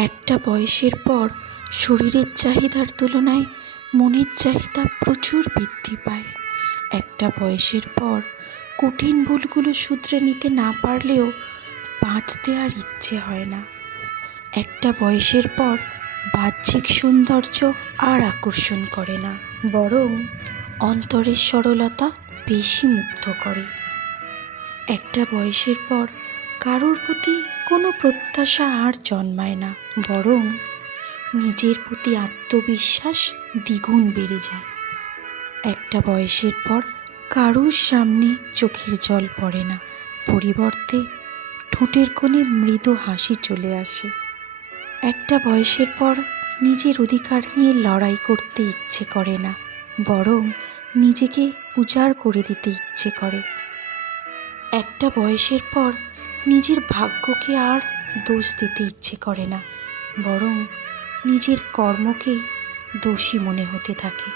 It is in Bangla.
একটা বয়সের পর শরীরের চাহিদার তুলনায় মনের চাহিদা প্রচুর বৃদ্ধি পায়। একটা বয়সের পর কঠিন ভুলগুলো শুধরে নিতে না পারলেও বাঁচতে আর ইচ্ছে হয় না। একটা বয়সের পর বাহ্যিক সৌন্দর্য আর আকর্ষণ করে না, বরং অন্তরের সরলতা বেশি মুগ্ধ করে। একটা বয়সের পর কারোর প্রতি কোনো প্রত্যাশা আর জন্মায় না, বরং নিজের প্রতি আত্মবিশ্বাস দ্বিগুণ বেড়ে যায়। একটা বয়সের পর কারুর সামনে চোখের জল পড়ে না, পরিবর্তে ঠোঁটের কোণে মৃদু হাসি চলে আসে। একটা বয়সের পর নিজের অধিকার নিয়ে লড়াই করতে ইচ্ছে করে না, বরং নিজেকে উজাড় করে দিতে ইচ্ছে করে। একটা বয়সের পর নিজের ভাগ্যকে আর দোষ দিতে ইচ্ছে করে না, বরং নিজের কর্মকেই দোষী মনে হতে থাকে।